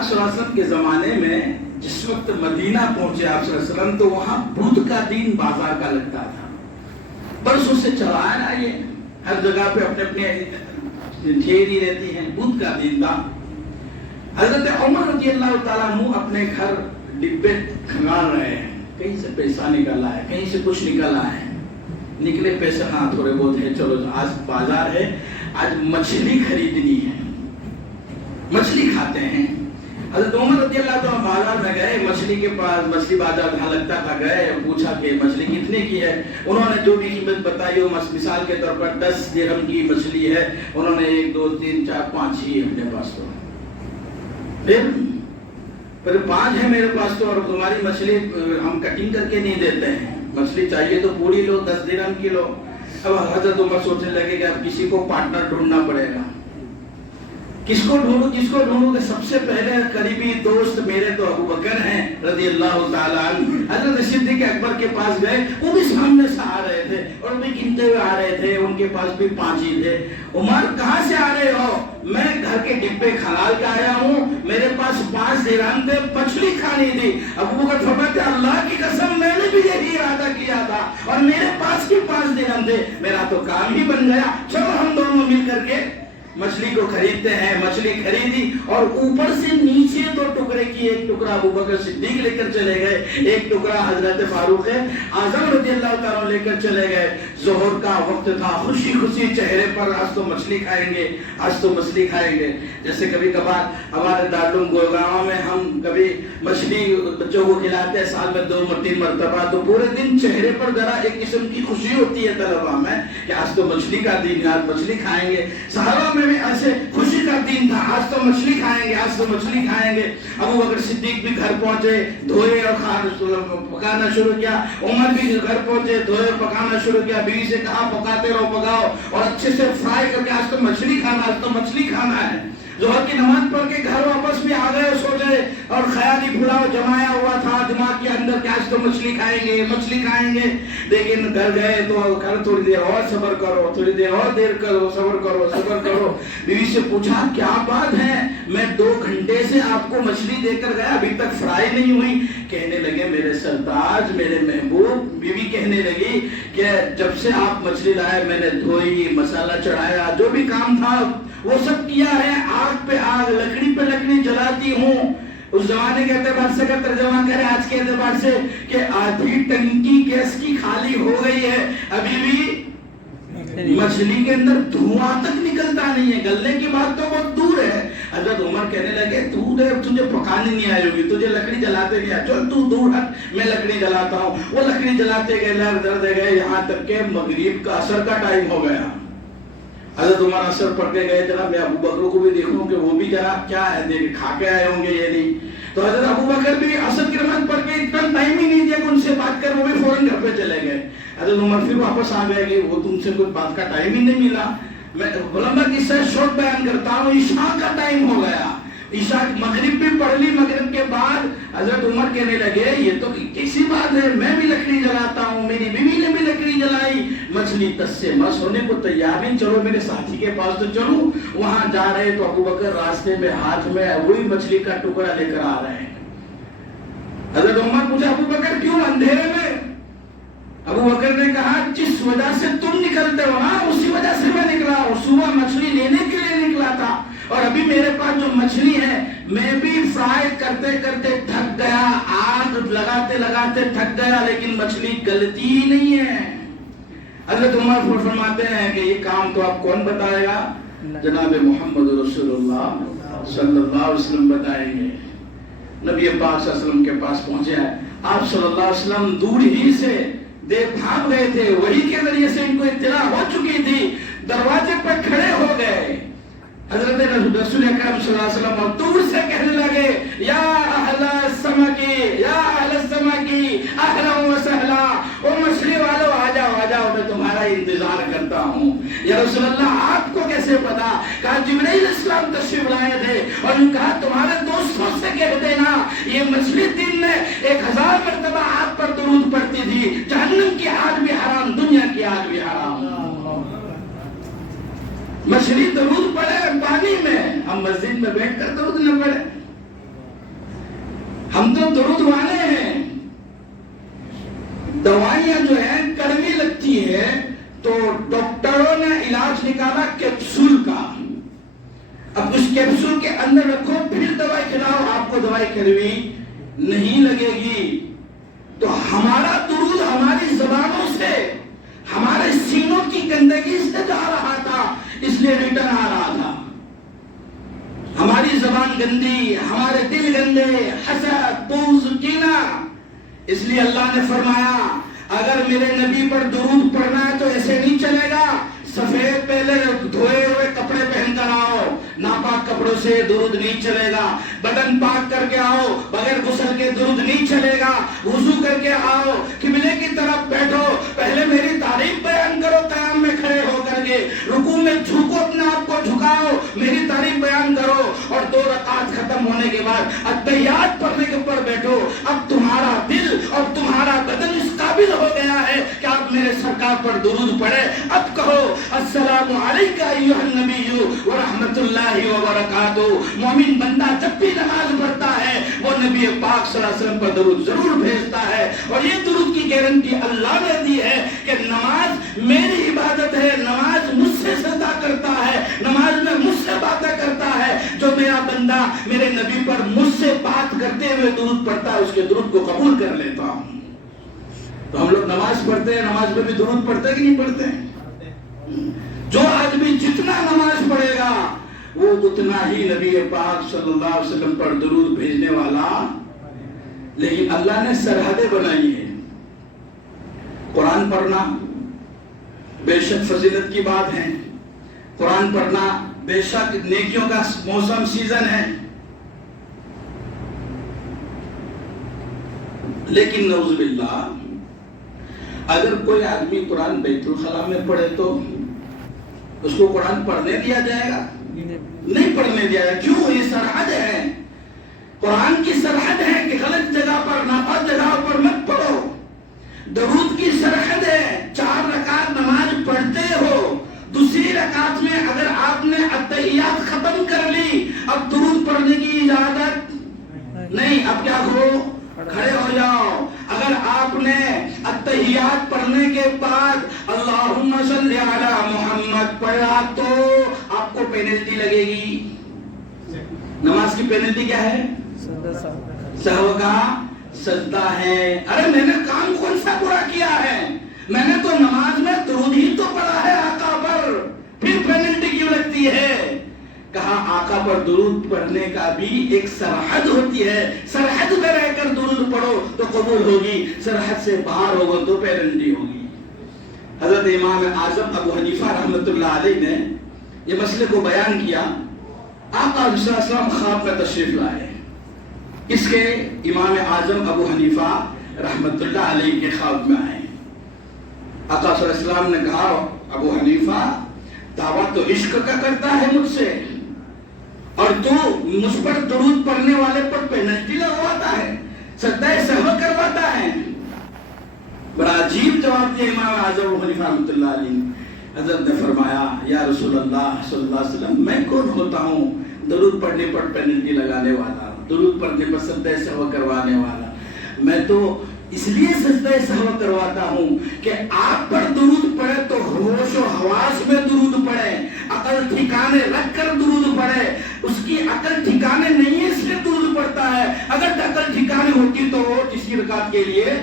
پاک صلی اللہ علیہ وسلم کے زمانے میں جس وقت مدینہ پہنچے آپ صلی اللہ علیہ وسلم تو وہاں بدھ کا دین بازار کا لگتا تھا. برسوں سے چلا ہے نا یہ, ہر جگہ پہ اپنے اپنے ٹھیری رہتی ہیں. بدھ کا دین تھا. حضرت عمر رضی اللہ تعالیٰ عنہ اپنے گھر ڈبے کھنگال رہے ہیں, کہیں سے پیسہ نکلا ہے, کہیں سے کچھ نکلا ہے. نکلے پیسے ہاں تھوڑے بہت ہے, چلو آج بازار ہے, آج مچھلی خریدنی ہے, مچھلی کھاتے ہیں. حضرت عمر رضی اللہ تعالیٰ بازار میں گئے, مچھلی کے پاس, مچھلی بازار جہاں لگتا تھا گئے, پوچھا کہ مچھلی کتنے کی ہے. انہوں نے جو بھی قیمت بتائی, مثال کے طور پر 10 درہم کی مچھلی ہے. انہوں نے 1 2 3 4 5 ہی اپنے پاس. پھر 5 ہے میرے پاس تو, اور تمہاری مچھلی ہم کٹنگ کر کے نہیں دیتے ہیں, مچھلی چاہیے تو پوری لو, 10 درہم کی لو. اب حضرت عمر سوچنے لگے کہ اب کسی کو پارٹنر ڈھونڈنا پڑے گا. کس کو ڈھونڈوں کہ سب سے پہلے قریبی دوست میرے تو ابو بکر ہیں رضی اللہ تعالیٰ عنہ. حضرت صدیق اکبر کے پاس گئے, وہ بھی سامنے سے آ رہے تھے اور وہ بھی گنتے ہوئے آ رہے تھے, ان کے پاس بھی 5 ہی تھے. عمر کہاں سے آ رہے ہو؟ میں گھر کے ڈبے کھنگال کے آیا ہوں, میرے پاس 5 درہم تھے, مچھلی کھانی تھی. ابو بکر فرماتے اللہ کی قسم میں نے بھی یہی ارادہ کیا تھا اور میرے پاس بھی 5 درہم تھے, میرا تو کام ہی بن گیا. چلو ہم دونوں مل کر کے مچھلی کو خریدتے ہیں. مچھلی خریدی اور اوپر سے نیچے 2 ٹکڑے کی, ایک ٹکڑا ابو بکر صدیق لے کر چلے گئے, ایک ٹکڑا حضرت فاروق اعظم رضی اللہ تعالیٰ لے کر چلے گئے. ظہر کا وقت تھا, خوشی خوشی چہرے پر, آج تو مچھلی کھائیں گے, آج تو مچھلی کھائیں گے. جیسے کبھی کبھار ہمارے دارالعلوم گڑگاؤں میں ہم کبھی مچھلی بچوں کو کھلاتے ہیں سال میں 2 3 مرتبہ, تو پورے دن چہرے پر ذرا ایک قسم کی خوشی ہوتی ہے طلباء میں کہ آج تو مچھلی کا دن ہے, آج مچھلی کھائیں گے. صحابہ میں ایسے خوشی کا دن تھا, آج تو مچھلی کھائیں گے, آج تو مچھلی کھائیں گے. ابو بکر صدیق بھی گھر پہنچے, دھوئے اور پکانا شروع کیا. عمر بھی گھر پہنچے, دھوئے پکانا شروع کیا. بیوی سے کہا پکاتے رہو, پکاؤ اور اچھے سے فرائی کر کے, آج تو مچھلی کھانا, آج تو مچھلی کھانا ہے. ظہر کی نماز پڑھ کے گھر واپس بھی آ گئے, سو گئے اور خیالی پھلاؤ جمایا ہوا تھا دماغ کے اندر کہ آج تو مچھلی کھائیں گے, مچھلی کھائیں گے. لیکن گھر گئے تو گھر تھوڑی دیر اور صبر کرو, تھوڑی دیر اور دیر کرو, صبر کرو, صبر کرو. بیوی سے پوچھا کیا بات ہے, میں 2 گھنٹے سے آپ کو مچھلی دے کر گیا, ابھی تک فرائی نہیں ہوئی. کہنے لگے میرے سرتاج, میرے محبوب. بیوی کہنے لگی کہ جب سے آپ مچھلی لائے میں نے دھوئی, مسالہ چڑھایا, جو بھی کام تھا وہ سب کیا ہے. آگ پہ آگ, لکڑی پہ لکڑی جلاتی ہوں. اس زمانے کے اعتبار سے اگر ترجمہ کرے آج کے اعتبار سے کہ آدھی ٹنکی گیس کی خالی ہو گئی ہے, ابھی بھی مچھلی کے اندر دھواں تک نکلتا نہیں ہے. گلنے کی بات تو بہت دور ہے. حضرت عمر کہنے لگے تجھے پکانے نہیں آئی ہوگی, تجھے لکڑی جلاتے نہیں آئی, چل تو دور ہٹ, میں لکڑی جلاتا ہوں. وہ لکڑی جلاتے گئے, لہر درتے گئے, یہاں تک کہ مغرب کا عصر کا ٹائم ہو گیا. حضرت عمر عصر پڑھ کے گئے, جناب میں ابو بکر کو بھی دیکھوں کہ وہ بھی ذرا کیا ہے, دیکھ کھا کے آئے ہوں گے یہ نہیں. تو حضرت ابو بکر بھی عصر کی نماز پڑھ کے اتنا ٹائم ہی نہیں دیا کہ ان سے بات کر, وہ بھی فوراً گھر پہ چلے گئے. حضرت عمر پھر واپس آ گئے کہ وہ تم سے کوئی بات کا ٹائم ہی نہیں ملا. میں علماء کی صحیح شورٹ بیان کرتا ہوں, عشاء کا ٹائم ہو گیا, عشاء مغرب بھی پڑھ لی. مغرب کے بعد حضرت عمر کہنے لگے یہ تو کسی بات ہے, میں بھی لکڑی جلاتا ہوں, میری بیوی نے بھی لکڑی جلائی, مچھلی تس سے مس ہونے کو تیار نہیں, چلو میرے ساتھی کے پاس تو چلو. وہاں جا رہے تو ابو بکر راستے میں ہاتھ میں وہی مچھلی کا ٹکڑا لے کر آ رہے ہیں. حضرت عمر پوچھا ابو بکر کیوں اندھیرے میں؟ ابو بکر نے کہا جس وجہ سے تم نکلتے ہو نا اسی وجہ سے میں نکلا ہوں. صبح مچھلی لینے کے لیے نکلا تھا اور ابھی میرے پاس جو مچھلی ہے میں بھی فرائی کرتے کرتے تھک گیا, آگ لگاتے لگاتے تھک گیا, لیکن مچھلی گلتی ہی نہیں ہے. حضرت عمر فرماتے ہیں کہ یہ کام تو آپ کون بتائے گا؟ جناب محمد رسول اللہ صلی اللہ علیہ وسلم بتائیں گے. نبی پاک صلی اللہ علیہ وسلم کے پاس پہنچے ہیں, آپ صلی اللہ علیہ وسلم دور ہی سے بھاگ گئے تھے, وہی کے ذریعے سے ان کو اطلاع ہو چکی تھی. دروازے پر کھڑے ہو گئے حضرت رسول اکرم صلی اللہ علیہ وسلم, اور دور سے کہنے لگے یا اہل السمکی, یا اہل السمکی اہلا و سہلا, او مچھلی والو آ جاؤ, میں تمہارا انتظار کرتا ہوں. یا رسول اللہ آپ کو کیسے پتا؟ کہا جبرائیل السلام تشریف لائے تھے اور انہوں نے کہا تمہارے دوستوں سے کہہ دینا یہ مچھلی دن میں 1000 مرتبہ آپ پر درود پڑتی تھی, جہنم کی آگ بھی حرام, دنیا کی آگ بھی حرام. مچھلی درود پڑے پانی میں, ہم مسجد میں بیٹھ کر درود نہ پڑے. درود والے ہیں. دوائیاں جو ہیں کڑوی لگتی ہے تو ڈاکٹروں نے علاج نکالا کیپسول کا. اب اس کیپسول کے اندر رکھو پھر دوائی کھلاؤ، آپ کو دوائی کڑوی نہیں لگے گی. تو ہمارا درود ہماری زبانوں سے، ہمارے سینوں کی گندگی سے جا رہا تھا، اس لیے ریٹرن آ رہا تھا. ہماری زبان گندی، ہمارے دل گندے، حسد، بغض، کینہ. اس لیے اللہ نے فرمایا اگر میرے نبی پر درود پڑھنا ہے تو ایسے نہیں چلے گا. سفید پہلے دھوئے ہوئے کپڑے پہن کر آؤ، ناپاک کپڑوں سے درود نہیں چلے گا. بدن پاک کر کے آؤ، بغیر غسل کے درود نہیں چلے گا. وضو کر کے آؤ، قبلے کی طرف بیٹھو، پہلے میری تعریف بیان کرو قیام میں کھڑے ہو کر کے، رکوع میں جھکو، اپنے آپ کو جھکاؤ، میری تعریف بیان کرو. اور 2 رکعت ختم ہونے کے بعد اتحیات پڑھنے کے اوپر بیٹھو. اب تمہارا دل اور تمہارا بدن اس قابل ہو گیا ہے کہ آپ میرے سرکار پر درود پڑھے. اب کہو السلام علیکہ ایھا النبی ورحمۃ اللہ وبرکاتہ. مومن بندہ جب بھی نماز پڑھتا ہے وہ نبی پاک صلی اللہ علیہ وسلم پر درود ضرور بھیجتا ہے. اور یہ درود کی گارنٹی اللہ نے دی ہے کہ نماز میری عبادت ہے، نماز مجھ سے سجدہ کرتا ہے، نماز میں مجھ سے باتیں کرتا ہے. جو میرا بندہ میرے نبی پر مجھ سے بات کرتے ہوئے درود پڑھتا ہے اس کے درود کو قبول کر لیتا ہوں. تو ہم لوگ نماز پڑھتے ہیں، نماز میں بھی درود پڑھتے ہیں کہ نہیں پڑھتے ہیں؟ جو آدمی جتنا نماز پڑھے گا وہ اتنا ہی نبی پاک صلی اللہ علیہ وسلم پر درود بھیجنے والا. لیکن اللہ نے سرحدیں بنائی ہیں. قرآن پڑھنا بے شک فضیلت کی بات ہے، قرآن پڑھنا بے شک نیکیوں کا موسم سیزن ہے. لیکن نعوذ باللہ اگر کوئی آدمی قرآن بیت الخلاء میں پڑھے تو اس کو قرآن پڑھنے دیا جائے گا؟ نہیں پڑھنے دیا جائے گا. کیوں؟ یہ سرحد ہے، قرآن کی سرحد ہے کہ غلط جگہ پر، ناپاک جگہ پر مت پڑھو. درود کی سرحد ہے. 4 رکعت نماز پڑھتے ہو، دوسری رکعت میں اگر آپ نے اتحیات ختم کر لی، اب درود پڑھنے کی اجازت نہیں. اب کیا کرو؟ کھڑے ہو جاؤ. اگر آپ نے اتحیات پڑھنے کے بعد اللہم صلی علی محمد پڑھا تو آپ کو پینلٹی لگے گی. نماز کی پینلٹی کیا ہے؟ سہو کا سجدہ ہے. ارے میں نے کام کون سا برا کیا ہے؟ میں نے تو نماز میں درود ہی تو پڑھا ہے آقا پر، پھر پینلٹی کیوں لگتی ہے؟ کہا آقا پر درود پڑھنے کا بھی ایک سرحد ہوتی ہے. سرحد میں رہ کر درود پڑھو تو قبول ہوگی، سرحد سے باہر ہوگا تو پینلٹی ہوگی. حضرت امام اعظم ابو حنیفہ رحمۃ اللہ علیہ نے یہ مسئلے کو بیان کیا. آقا علیہ السلام خواب میں تشریف لائے. اس کے امام اعظم ابو حنیفہ رحمۃ اللہ علیہ کے خواب میں آئے. آقا صلی اللہ علیہ وسلم نے کہا ابو حنیفہ دعویٰ تو عشق کا کرتا ہے مجھ سے، اور تو مجھ پر درود پڑھنے والے پر پینلٹی لگواتا ہے، سجدہ سہو کرواتا ہے. بڑا عجیب جواب دیا امام اعظم ابو حنیفہ رحمۃ اللہ علیہ. حضرت نے فرمایا یا رسول اللہ صلی اللہ علیہ وسلم میں کون ہوتا ہوں درود پڑھنے پر پینلٹی لگانے والا، درود پڑھنے پر سجدہ سہو کروانے والا. میں تو اس لیے سجدہ سہو کرواتا ہوں کہ آپ پر درود پڑھے تو ہوش و حواس میں درود پڑھے، عقل ٹھکانے رکھ کر درود پڑھے. اس کی عقل ٹھکانے نہیں ہے اس لیے درود پڑھتا ہے. اگر عقل ٹھکانے ہوتی تو وہ کسی رکعت کے لیے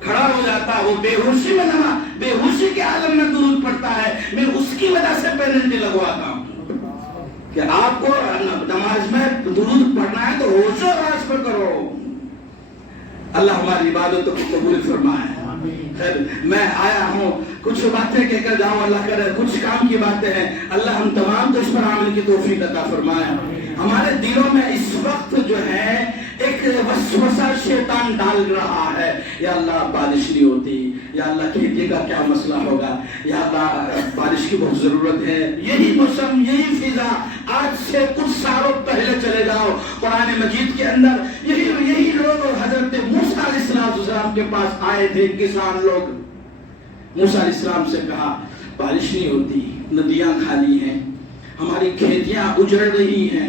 کھڑا ہو جاتا. وہ بے ہوشی میں بے ہوشی کے عالم میں درود پڑھتا ہے. میں اس کی وجہ سے پینلٹی لگواتا ہوں کہ آپ کو نماز میں درود پڑھنا ہے تو ہوش و حواس پر کرو. اللہ ہماری عبادتوں کو قبول فرمائے. خیر میں آیا ہوں کچھ باتیں کہہ کر جاؤں، اللہ کرے کچھ کام کی باتیں ہیں. اللہ ہم تمام کو اس پر عمل کی توفیق عطا فرمائے. ہمارے دلوں میں اس وقت جو ہے ایک وسوسہ شیطان ڈال رہا ہے، یا اللہ بارش نہیں ہوتی، یا اللہ کھیتی کا کیا مسئلہ ہوگا، یا اللہ بارش کی بہت ضرورت ہے. یہی موسم، یہی فضا آج سے کچھ سالوں پہلے چلے جاؤ قرآن مجید کے اندر یہی لوگ حضرت موسیٰ علیہ السلام کے پاس آئے تھے. کسان لوگ موسیٰ علیہ السلام سے کہا بارش نہیں ہوتی، ندیاں خالی ہیں، ہماری کھیتیاں اجڑ رہی ہیں.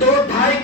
2-2.5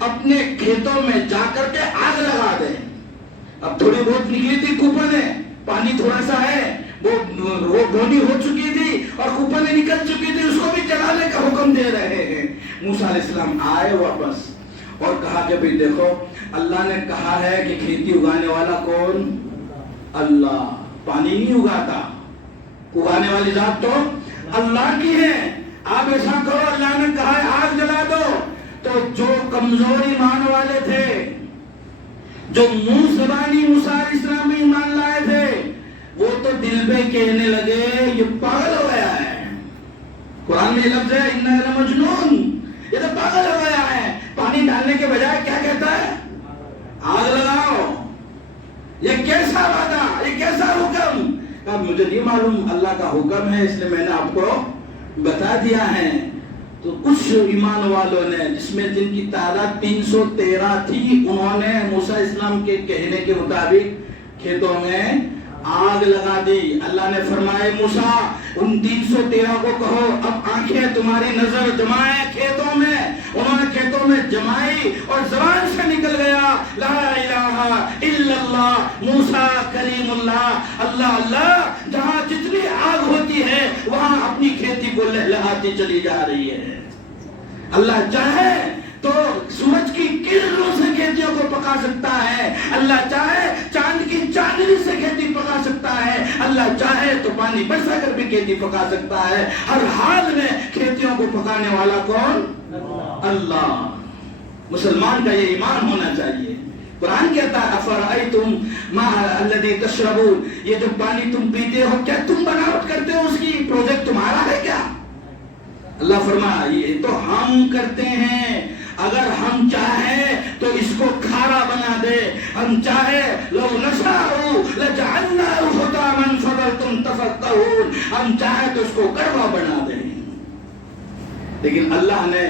اپنے کھیتوں میں جا کر کے آگ لگا دیں. اب تھوڑی بہت نکلی تھی کوپنیں, پانی تھوڑا سا ہے, وہ بونی ہو چکی تھی اور کوپنیں نکل چکی تھی, اس کو بھی جلانے کا حکم دے رہے ہیں. موسیٰ علیہ السلام آئے واپس اور کہا کہ بھئی دیکھو, اللہ نے کہا ہے کہ کھیتی اگانے والا کون؟ اللہ. پانی نہیں اگاتا, اگانے والی ذات تو اللہ کی ہے. آپ ایسا کرو, اللہ نے کہا ہے آگ جلا دو. تو جو کمزور ایمان والے تھے, جو منہ زبانی موسیٰ علیہ السلام میں ایمان لائے تھے, وہ تو دل پہ کہنے لگے یہ پاگل ہو گیا ہے. قرآن میں یہ لفظ ہے انہ لمجنون, یہ تو پاگل ہو گیا ہے. پانی ڈالنے کے بجائے کیا کہتا ہے؟ آگ لگاؤ. یہ کیسا وعدہ, یہ کیسا حکم؟ مجھے نہیں معلوم, اللہ کا حکم ہے اس لیے میں نے آپ کو بتا دیا ہے. تو کچھ ایمان والوں نے, جس میں جن کی تعداد 313 تھی, انہوں نے موسیٰ اسلام کے کہنے کے مطابق کھیتوں میں آگ لگا دی. اللہ نے فرمائے موسیٰ ان 313 کو کہو اب آنکھیں تمہاری نظر جمائیں کھیتوں میں. انہوں نے کھیتوں میں جمائی اور زبان سے نکل گیا لا الہ الا اللہ موسیٰ کلیم اللہ. اللہ اللہ, جہاں جتنی آگ ہوتی ہے وہاں اپنی کھیتی کو لہلاتی چلی جا رہی ہے. اللہ چاہے تو سورج کی کرنوں سے کھیتیوں کو پکا سکتا ہے, اللہ چاہے چاند کی چاندنی سے کھیتی پکا سکتا ہے, اللہ چاہے تو پانی برسا کر بھی کھیتی پکا سکتا ہے. ہر حال میں کھیتیوں کو پکانے والا کون؟ اللہ. مسلمان کا یہ ایمان ہونا چاہیے. قرآن کہتا ہے افرأیتم ما الذی تشربون, یہ جو پانی تم پیتے ہو کیا تم بناوٹ کرتے ہو, اس کی پروجیکٹ تمہارا ہے کیا؟ اللہ فرمایا یہ تو ہم کرتے ہیں, اگر ہم چاہیں تو اس کو کھارا بنا دے, ہم چاہیں لو نشاء لجعلناہ حطاما فظلتم تفکہون, ہم چاہیں تو اس کو کڑوا بنا دیں. لیکن اللہ نے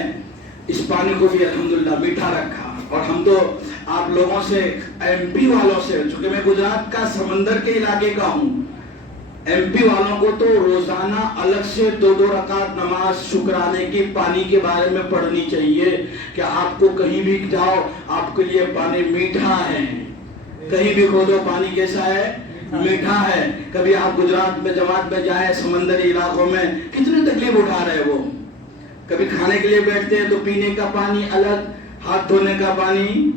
اس پانی کو بھی الحمدللہ میٹھا رکھا. اور ہم تو آپ لوگوں سے, ایم پی والوں سے, چونکہ میں گجرات کا سمندر کے علاقے کا ہوں, ایم پی والوں کو تو روزانہ الگ سے 2 رکعت نماز شکرانے کی پانی کے بارے میں پڑھنی چاہیے کہ آپ کو کہیں بھی جاؤ آپ کے لیے پانی میٹھا ہے. کہیں بھی کھودو پانی کیسا ہے؟ میٹھا ہے. کبھی آپ گجرات میں جماعت میں جائیں, سمندری علاقوں میں کتنی تکلیف اٹھا رہے وہ. کبھی کھانے کے لیے بیٹھتے ہیں تو پینے کا پانی الگ, ہاتھ دھونے کا پانی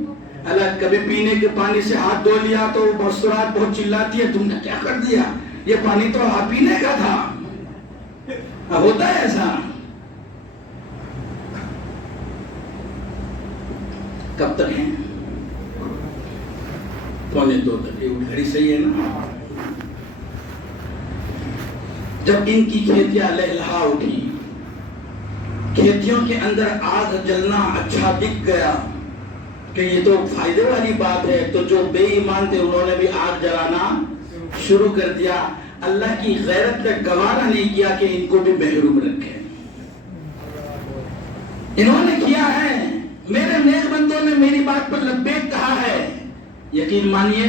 الگ. کبھی پینے کے پانی سے ہاتھ دھو لیا تو مستورات بہت چلاتی ہے تم نے کیا کر دیا, یہ پانی تو پینے کا تھا. ہوتا ہے ایسا. کب تک ہیں؟ 1:45 تک. یہ گھڑی صحیح ہے نا. جب ان کی کھیتیاں لہلہا اٹھی, کھیتیوں کے اندر آگ جلنا اچھا دکھ گیا کہ یہ تو فائدے والی بات ہے, تو جو بے ایمان تھے انہوں نے بھی آگ جلانا شروع کر دیا. اللہ کی غیرت نے گوارا نہیں کیا کہ ان کو بھی محروم رکھے. انہوں نے کیا ہے, میرے نیک بندوں نے میری بات پر لبیک کہا ہے. یقین مانیے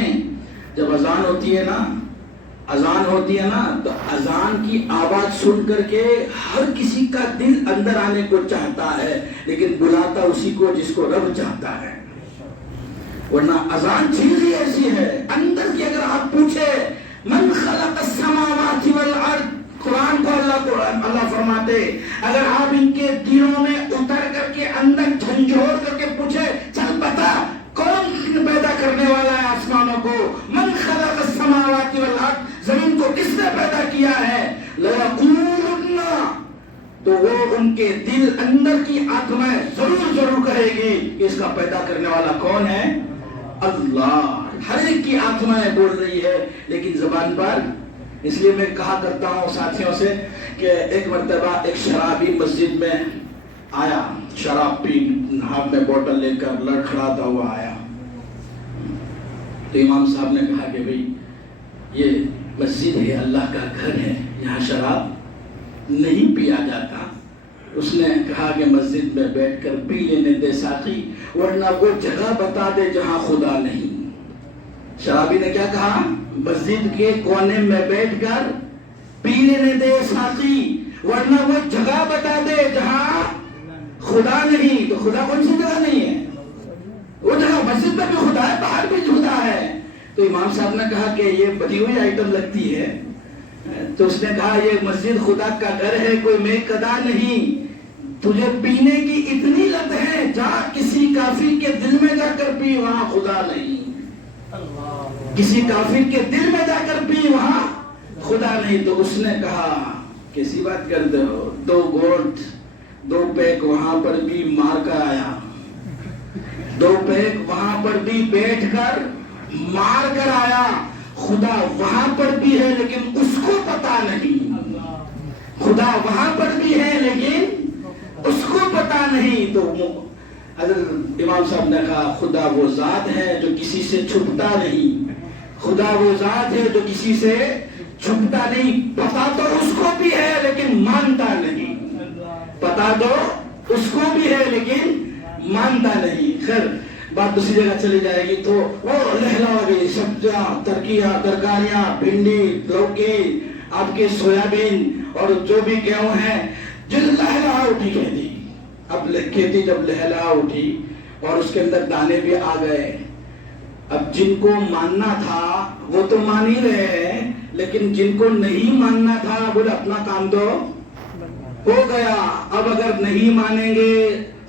جب اذان ہوتی ہے نا, تو اذان کی آواز سن کر کے ہر کسی کا دل اندر آنے کو چاہتا ہے, لیکن بلاتا اسی کو جس کو رب چاہتا ہے. ورنہ اذان چیز ہی ایسی ہے اندر کی. اگر آپ پوچھے من خلق السماوات والارض, قرآن کو اللہ فرماتے, اگر آپ ان کے دلوں میں اتر کر کے اندر جھنجھوڑ کر کے پوچھے چل بتا کون پیدا کرنے والا ہے آسمانوں کو, من خلق السماوات والارض, زمین کو کس نے پیدا کیا ہے, لَيَقُولُنَّ, تو وہ ان کے دل اندر کی آتمائیں ضرور کہے گی کہ اس کا پیدا کرنے والا کون ہے؟ اللہ. ہر ایک کی آتمائیں بول رہی ہے لیکن زبان پر. اس لیے میں کہا کرتا ہوں ساتھیوں سے کہ ایک مرتبہ ایک شرابی مسجد میں آیا, شراب پی ہاتھ میں بوتل لے کر لڑکھڑاتا ہوا آیا. تو امام صاحب نے کہا کہ بھئی یہ مسجد ہے, اللہ کا گھر ہے, یہاں شراب نہیں پیا جاتا. اس نے کہا کہ مسجد میں بیٹھ کر پی لینے دے ساقی, ورنہ وہ جگہ بتا دے جہاں خدا نہیں. شرابی نے کیا کہا, مسجد کے کونے میں بیٹھ کر پی لینے دے ساقی, ورنہ وہ جگہ بتا دے جہاں خدا نہیں. تو خدا کون سی جگہ نہیں ہے؟ وہ جگہ مسجد میں بھی خدا ہے، باہر بھی خدا ہے۔ تو امام صاحب نے کہا کہ یہ بنی ہوئی آئٹم لگتی ہے، تو اس نے کہا یہ مسجد خدا کا گھر ہے، کوئی میکدہ نہیں، تجھے پینے کی اتنی لت ہے، جا کسی کافر کے دل میں جا کر پی، وہاں خدا نہیں۔ کسی کافر کے دل میں جا کر پی، وہاں خدا نہیں۔ تو اس نے کہا کیسی بات کرتے ہو، 2 گھونٹ 2 پیک وہاں پر بھی مار کر آیا، 2 پیک وہاں پر بھی بیٹھ کر مار کر آیا، خدا وہاں پر بھی ہے لیکن اس کو پتا نہیں، خدا وہاں پر بھی ہے لیکن اس کو پتا نہیں۔ تو حضرت امام صاحب نے کہا خدا وہ ذات ہے جو کسی سے چھپتا نہیں، خدا وہ ذات ہے جو کسی سے چھپتا نہیں، پتا تو اس کو بھی ہے لیکن مانتا نہیں، پتا تو اس کو بھی ہے لیکن مانتا نہیں۔ خیر بات دوسری جگہ چلی جائے گی تو وہ لہلا گئی، سبزیاں، ترکاریاں، بھنڈی، لوکی، آپ کے سویابین اور جو بھی گیہوں ہیں، جن لہلا اٹھی کھیتی۔ اب کھیتی جب لہلا اٹھی اور اس کے اندر دانے بھی آ گئے، اب جن کو ماننا تھا وہ تو مان ہی رہے ہیں، لیکن جن کو نہیں ماننا تھا بولے اپنا کام تو ہو گیا، اب اگر نہیں مانیں گے،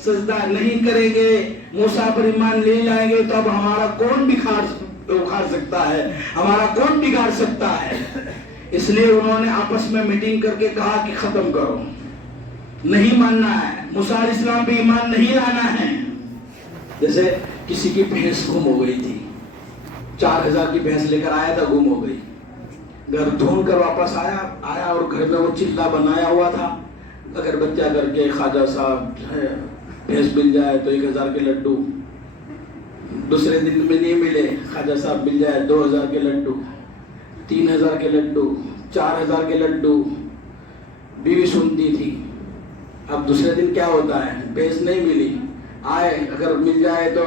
سجدہ نہیں کریں گے، موسیٰ پر ایمان لے لائیں گے، تو اب ہمارا کون اکھاڑ سکتا ہے، ہمارا کون بگاڑ سکتا ہے۔ اس لیے انہوں نے آپس میں میٹنگ کر کے کہا کہ ختم کرو، نہیں ماننا ہے، موسیٰ علیہ السلام بھی ایمان نہیں لانا ہے۔ جیسے کسی کی بھینس گم ہو گئی تھی، 4000 کی بھینس لے کر آیا تھا، گم ہو گئی، گھر ڈھونڈ کر واپس آیا اور گھر میں وہ چلہ بنایا ہوا تھا، اگر بچہ کر کے خواجہ صاحب بھینس مل جائے تو 1000 کے لڈو، دوسرے دن میں نہیں ملے، خواجہ صاحب مل جائے 2000 کے لڈو، 3000 کے لڈو، 4000 کے لڈو، بیوی سنتی تھی۔ اب دوسرے دن کیا ہوتا ہے، بھینس نہیں ملی، آئے اگر مل جائے تو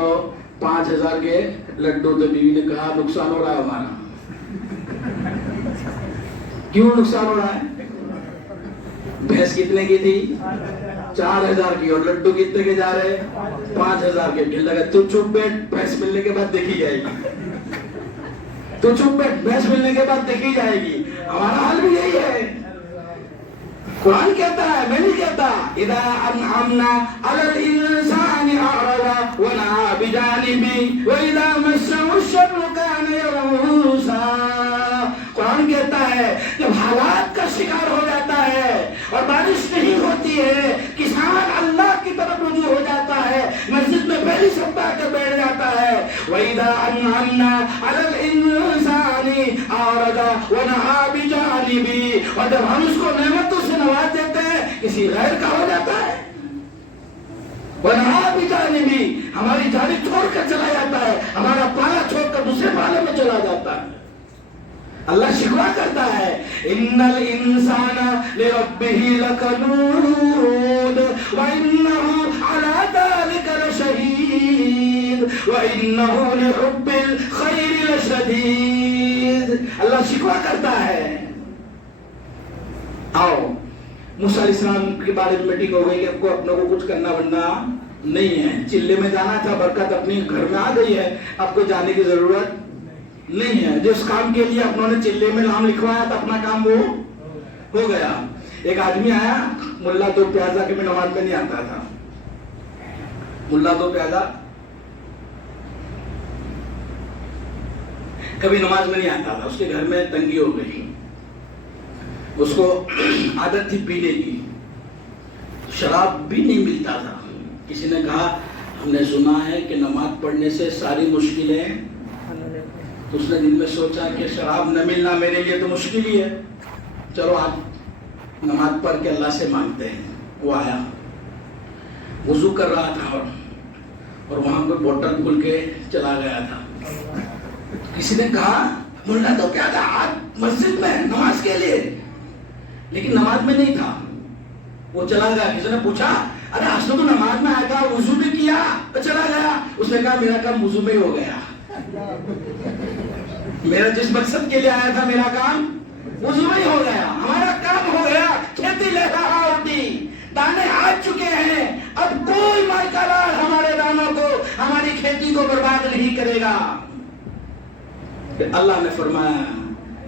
5000 کے لڈو، تو بیوی نے کہا نقصان ہو رہا ہے ہمارا۔ کیوں نقصان ہو رہا ہے؟ بھینس کتنے کی تھی؟ 4000 کی، اور لڈو کتنے کے جا رہے؟ 5000 کے۔ کہنے لگا تو چپ بیٹھ، بھینس ملنے کے بعد دیکھی جائے گی، تو چپ بیٹھ، بھینس ملنے کے بعد دیکھی جائے گی۔ ہمارا حال بھی یہی ہے، قرآن کہتا ہے، میں نہیں کہتا، اذا انعمنا علی الانسان اعرض ونأى بجانبه واذا مسه الشر كان یئوسا۔ قرآن کہتا ہے جب حالات کا شکار ہو جاتا ہے اور بارش نہیں ہوتی ہے، کسان اللہ کی طرف رجوع ہو جاتا ہے، مسجد میں پہلی سپتہ کر بیٹھ جاتا ہے، وَإِذَا أَنْعَمْنَا عَلَى الْإِنسَانِ أَعْرَضَ وَنَأَى بِجَانِبِهِ۔ اور جب ہم اس کو نعمتوں سے نواز دیتے ہیں، کسی غیر کا ہو جاتا ہے، وَنَأَى بِجَانِبِهِ، ہماری جانب چھوڑ کر چلا جاتا ہے، ہمارا پالا چھوڑ کر دوسرے پالے میں چلا جاتا ہے۔ اللہ شکوہ کرتا ہے، ان الانسان لربه لکنود وانه على ذلك لشهید وانه لحب الخیر لشدید۔ اللہ شکوہ کرتا ہے۔ آؤ، موسیٰ علیہ السلام کے بارے میں میٹنگ ہو گئی کہ آپ کو اپنے کو کچھ کرنا بننا نہیں ہے، چلے میں جانا تھا، برکت اپنی گھر میں آ گئی ہے، آپ کو جانے کی ضرورت نہیں ہے۔ جس کام کے لیے اپنوں نے چلے میں نام لکھوایا تھا، اپنا کام وہ ہو گیا۔ ایک آدمی آیا، ملا دو پیازا کہ میں نماز میں نہیں آتا تھا، ملا دو پیازا کبھی نماز میں نہیں آتا تھا، اس کے گھر میں تنگی ہو گئی، اس کو عادت تھی پینے کی، شراب بھی نہیں ملتا تھا۔ کسی نے کہا ہم نے سنا ہے کہ نماز پڑھنے سے ساری مشکلیں، تو اس نے دل میں سوچا کہ شراب نہ ملنا میرے لیے تو مشکل ہی ہے، چلو آج نماز پڑھ کے اللہ سے مانگتے ہیں۔ وہ آیا، وضو کر رہا تھا اور وہاں کوئی بوتل کھل کے چلا گیا تھا۔ کسی نے کہا ملا تو کیا تھا آج مسجد میں نماز کے لیے، لیکن نماز میں نہیں تھا، وہ چلا گیا۔ کسی نے پوچھا ارے آج تو نماز میں آیا تھا، وضو بھی کیا، چلا گیا۔ اس نے کہا میرا کام وضو میں ہی ہو گیا، میرا جس مقصد کے لیے آیا تھا میرا کام وضو میں ہی ہو گیا، ہمارا کام ہو گیا۔ کھیتی لہرا اٹھی، دانے آ چکے ہیں، اب کوئی مائکا لال ہمارے دانوں کو، ہماری کھیتی کو برباد نہیں کرے گا۔ پھر اللہ نے فرمایا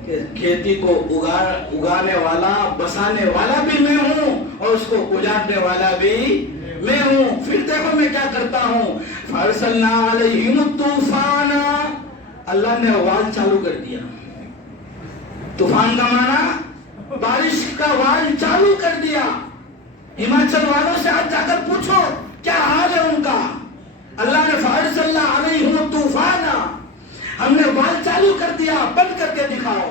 کہ کھیتی کو اگانے والا، بسانے والا بھی میں ہوں اور اس کو اجاڑنے والا بھی میں ہوں۔ پھر دیکھو میں کیا کرتا ہوں، فَأَرْسَلْنَا عَلَيْهِمُ الطُّوفَانَ، اللہ نے وال چالو کر دیا۔ طوفان کا معنی بارش کا وال چالو کر دیا۔ ہماچل والوں سے آج جا کر پوچھو کیا حال ہے ان کا۔ اللہ نے فَأَرْسَلْنَا عَلَيْهِمُ الطُّوفَانَ، ہم نے وال چالو کر دیا، بند کر کے دکھاؤ۔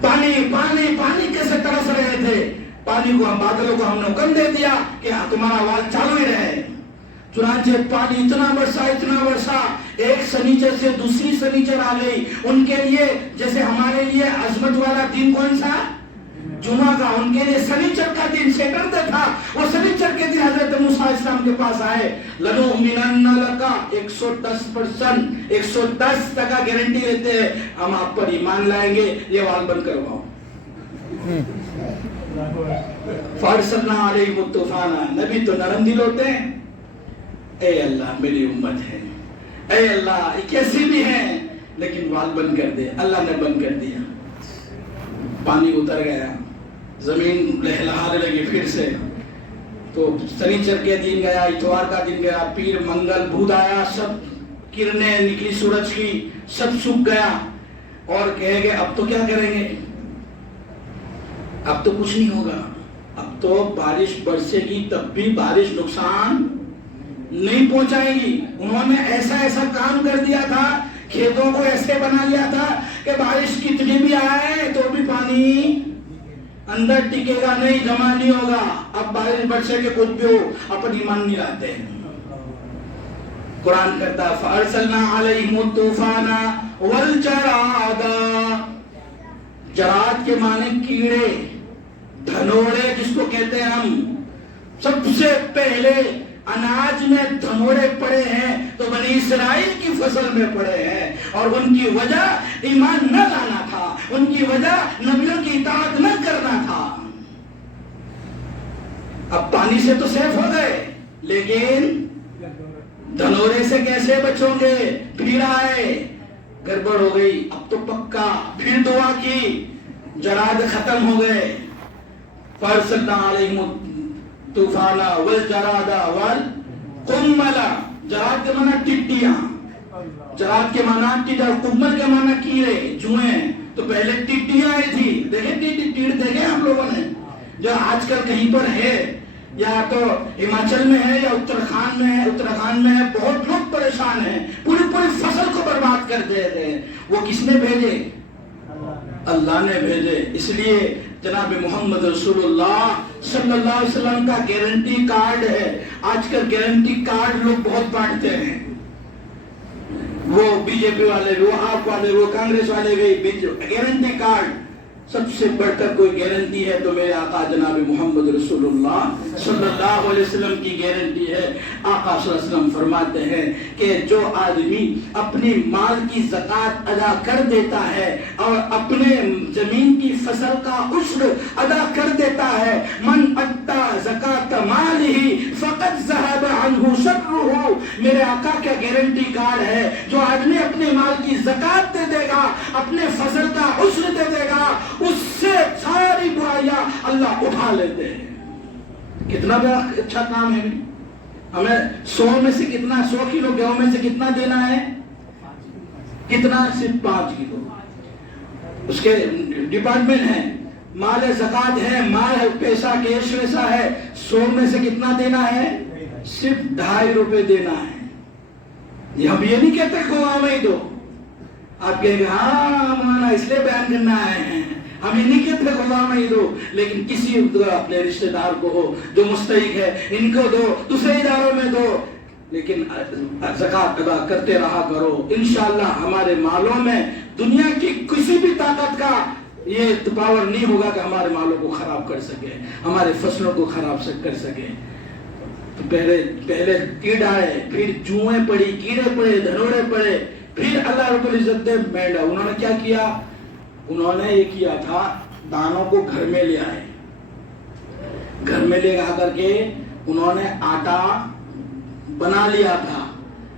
پانی پانی پانی کیسے ترس رہے تھے، پانی کو، بادلوں کو ہم نے حکم دے دیا کہ تمہارا وال چالو ہی رہے۔ چنانچہ پانی اتنا برسا، ایک سنیچر سے دوسری سنیچر آ گئی۔ ان کے لیے جیسے ہمارے لیے عظمت والا دن کون سا؟ جمعہ کا، ان کے لیے سنیچر کا دن سیٹرڈے تھا۔ وہ سنیچر کے دن حضرت موسیٰ علیہ السلام کے پاس آئے، لَنُؤْمِنَنَّ لَكَ، 110%، 110% گارنٹی لیتے ہیں ہم آپ پر ایمان لائیں گے، یہ وال بند کرواؤ۔ فَأَرْسَلْنَا عَلَيْهِمُ الطُّوفَانَ، نبی تو نرم دل ہوتے ہیں۔ اے اللہ میری امت ہے، اے اللہ کیسی بھی ہیں لیکن وال بند کر دے۔ اللہ نے بند کر دیا، پانی اتر گیا، زمین لہلہانے لگی پھر سے۔ تو سنیچر کے دن گیا، اتوار کا دن گیا، پیر منگل بدھ آیا، سب کرنیں نکلی سورج کی، سب سوکھ گیا، اور کہے گے اب تو کیا کریں گے، اب تو کچھ نہیں ہوگا، اب تو بارش برسے گی تب بھی بارش نقصان نہیں پہنچائے گی۔ انہوں نے ایسا کام کر دیا تھا، کھیتوں کو ایسے بنا لیا تھا کہ بارش کتنی بھی آئے تو بھی پانی اندر ٹکے گا نہیں، جمع نہیں ہوگا۔ اب بارش برسے کے کچھ بھی ہو، اپنی ایمان نہیں لاتے ہیں۔ قرآن کہتا ہے فَأَرْسَلْنَا عَلَيْهِمُ الطُّوفَانَ وَالْجَرَادَ، جراد کے معنی کیڑے، دھنوڑے جس کو کہتے ہیں ہم۔ سب سے پہلے اناج میں دھنوڑے پڑے ہیں تو بنی اسرائیل کی فصل میں پڑے ہیں، اور ان کی وجہ ایمان نہ لانا تھا، ان کی وجہ نبیوں کی اطاعت نہ کرنا تھا۔ اب پانی سے تو سیف ہو گئے، لیکن دھنوڑے سے کیسے بچوں گے؟ پھر آئے، گڑبڑ ہو گئی، اب تو پکا، پھر دعا کی، جراد ختم ہو گئے۔ فَأَرْسَلْنَا عَلَيْهِمُ الطُّوفَانَ وَالْجَرَادَ وَالْقُمَّلَ، جراد کے معنی ٹڈیاں، جراد کے معنی ٹڈا، قمل کے معنی کیڑے، چوہے۔ تو پہلے ٹڈیاں آئی تھی، دیکھیں ٹیڑ دیکھیں آپ لوگوں نے، جو آج کل کہیں پر ہے، یا تو ہماچل میں ہے یا اتراکھنڈ میں ہے، بہت لوگ پریشان ہیں، پوری فصل کو برباد کر دے رہے ہیں۔ وہ کس نے بھیجے؟ اللہ نے بھیجے۔ اس لیے جناب محمد رسول اللہ صلی اللہ علیہ وسلم کا گارنٹی کارڈ ہے۔ آج کل گارنٹی کارڈ لوگ بہت بانٹتے ہیں، وہ بی جے پی والے، وہ آپ والے، وہ کانگریس والے بھی گارنٹی کارڈ۔ سب سے بڑھ کر کوئی گارنٹی ہے تو میرے آقا جناب محمد رسول اللہ صلی اللہ علیہ وسلم کی گارنٹی ہے۔ آقا صلی اللہ علیہ وسلم فرماتے ہیں کہ جو آدمی اپنی مال کی زکوٰۃ ادا کر دیتا ہے اور اپنے زمین کی فصل کا عشر ادا کر دیتا ہے، من اتی زکوٰۃ مالہ فقد ذهب عنہ شرہ، میرے آقا کا گارنٹی کارڈ ہے، جو آدمی اپنے مال کی زکوٰۃ دے دے گا، اپنے فصل کا عشر دے دے گا، اس سے ساری برائیاں اللہ اٹھا لیتے ہیں۔ کتنا بڑا اچھا کام ہے۔ ہمیں 100 میں سے کتنا، 100 کلو گیہوں میں سے کتنا دینا ہے؟ کتنا؟ صرف 5 کلو۔ اس کے ڈپارٹمنٹ ہے، مال زکوٰۃ ہے، مال ہے، پیسہ کیش ویسا ہے، 100 میں سے کتنا دینا ہے؟ صرف 2.5 روپے دینا ہے۔ یہ ہم یہ نہیں کہتے گوا میں ہی دو، آپ کہیں گے ہاں مولانا اس لیے بیان کرنا آئے ہیں، ہم یہ نہیں کہتے گوا میں ہی دو، لیکن کسی اپنے رشتہ دار کو ہو جو مستحق ہے، ان کو دو، دوسرے اداروں میں دو، لیکن زکوٰۃ ادا کرتے رہا کرو۔ انشاءاللہ ہمارے مالوں میں دنیا کی کسی بھی طاقت کا یہ پاور نہیں ہوگا کہ ہمارے مالوں کو خراب کر سکے، ہمارے فصلوں کو خراب کر سکے۔ تو پہلے کیڑ آئے، پھر جوئیں پڑی، کیڑے پڑے، دھنوڑے پڑے، پھر اللہ رب العزت نے مینڈا۔ انہوں نے کیا کیا؟ انہوں نے یہ کیا تھا، دانوں کو گھر میں لے آئے، گھر میں لے آ کر کے انہوں نے آٹا بنا لیا تھا.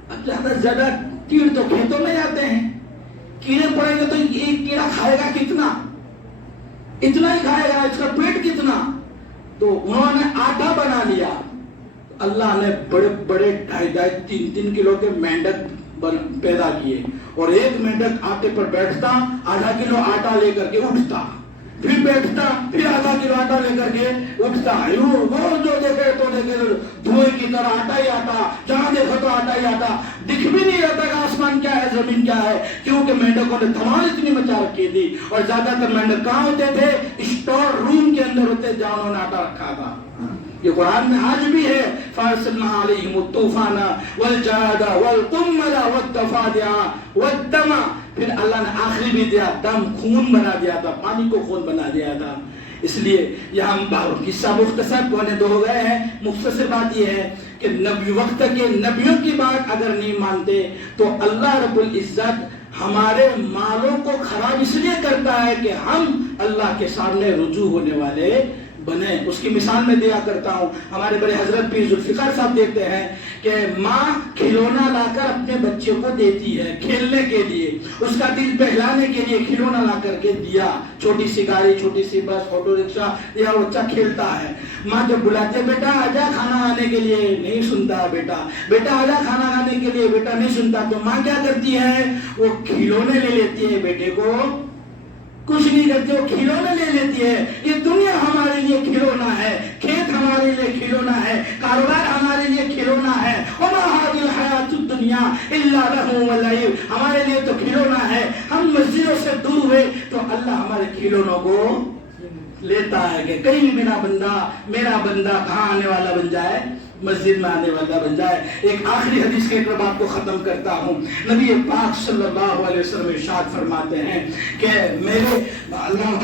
اب زیادہ سے زیادہ کیڑ تو کھیتوں میں جاتے ہیں, کیڑے پڑیں گے تو ایک کیڑا کھائے گا کتنا, اتنا ہی کھائے گا, اس کا پیٹ کتنا. تو انہوں نے آٹا بنا لیا. اللہ نے بڑے بڑے 2.5-3 کلو کے مینڈک پیدا کیے, اور ایک مینڈک آٹے پر بیٹھتا, آدھا کلو آٹا لے کر کے اٹھتا, پھر بیٹھتا, پھر آدھا کلو آٹا لے کر کے اٹھتا. وہ جو دیکھے تو دیکھے دھوئے کی طرح آٹا ہی آٹا, جہاں دیکھو تو آٹا ہی آٹا. دکھ بھی نہیں رہتا کہ آسمان کیا ہے زمین کیا ہے, کیونکہ مینڈکوں نے دھمال اتنی مچا رکھی تھی. اور زیادہ تر مینڈک کہاں ہوتے تھے؟ اسٹور روم کے اندر ہوتے, جہاں انہوں نے آٹا رکھا تھا. یہ قرآن میں آج بھی ہے, فَأَرْسَلْنَا عَلَيْهِمُ الطُّوفَانَ وَالْجَرَادَ وَالْقُمَّلَ وَالضَّفَادِعَ وَالدَّمَ. پھر اللہ نے آخری بھی دیا, دم, خون بنا دیا تھا, پانی کو خون بنا دیا تھا. اس لیے یہاں قصہ مختصر پونے 2 ہو گئے ہیں. مختصر بات یہ ہے کہ وقت کے نبیوں کی بات اگر نہیں مانتے تو اللہ رب العزت ہمارے مالوں کو خراب اس لیے کرتا ہے کہ ہم اللہ کے سامنے رجوع ہونے والے بنے. اس کی مثال میں دیا کرتا ہوں. ہمارے بڑے حضرت پیر ذوالفقار صاحب دیکھتے ہیں کہ ماں کھلونا لا کر اپنے بچے کو دیتی ہے کھیلنے کے لیے, اس کا دل بہلانے کے لیے کھلونا لا کر کے دیا, چھوٹی سی گاڑی, چھوٹی سی بس, آٹو رکشا, یا بچہ کھیلتا ہے. ماں جب بلاتے بیٹا آجا کھانا کھانے کے لیے, نہیں سنتا بیٹا, بیٹا آجا کھانا کھانے کے لیے, بیٹا نہیں سنتا. تو ماں کیا کرتی ہے؟ وہ کھلونے لے لیتی ہے بیٹے کو, کچھ نہیں کرتی, وہ کھلونے لے لیتی ہے. یہ دنیا ہمارے لیے کھلونا ہے, کھیت ہمارے لیے کھلونا ہے, کاروبار ہمارے لیے کھلونا ہے. وَمَا هَٰذِهِ الْحَيَاةُ الدُّنْيَا إِلَّا لَهْوٌ وَلَعِبٌ. ہمارے لیے تو کھلونا ہے. ہم مسجدوں سے دور ہوئے تو اللہ ہمارے کھلونوں کو لیتا ہے کہ کہیں بھی میرا بندہ کہاں آنے والا بن جائے, مسجد میں آنے والا بن جائے. ایک آخری حدیث کے بات کو ختم کرتا ہوں. نبی پاک صلی اللہ علیہ وسلم ارشاد فرماتے ہیں کہ میرے اللہ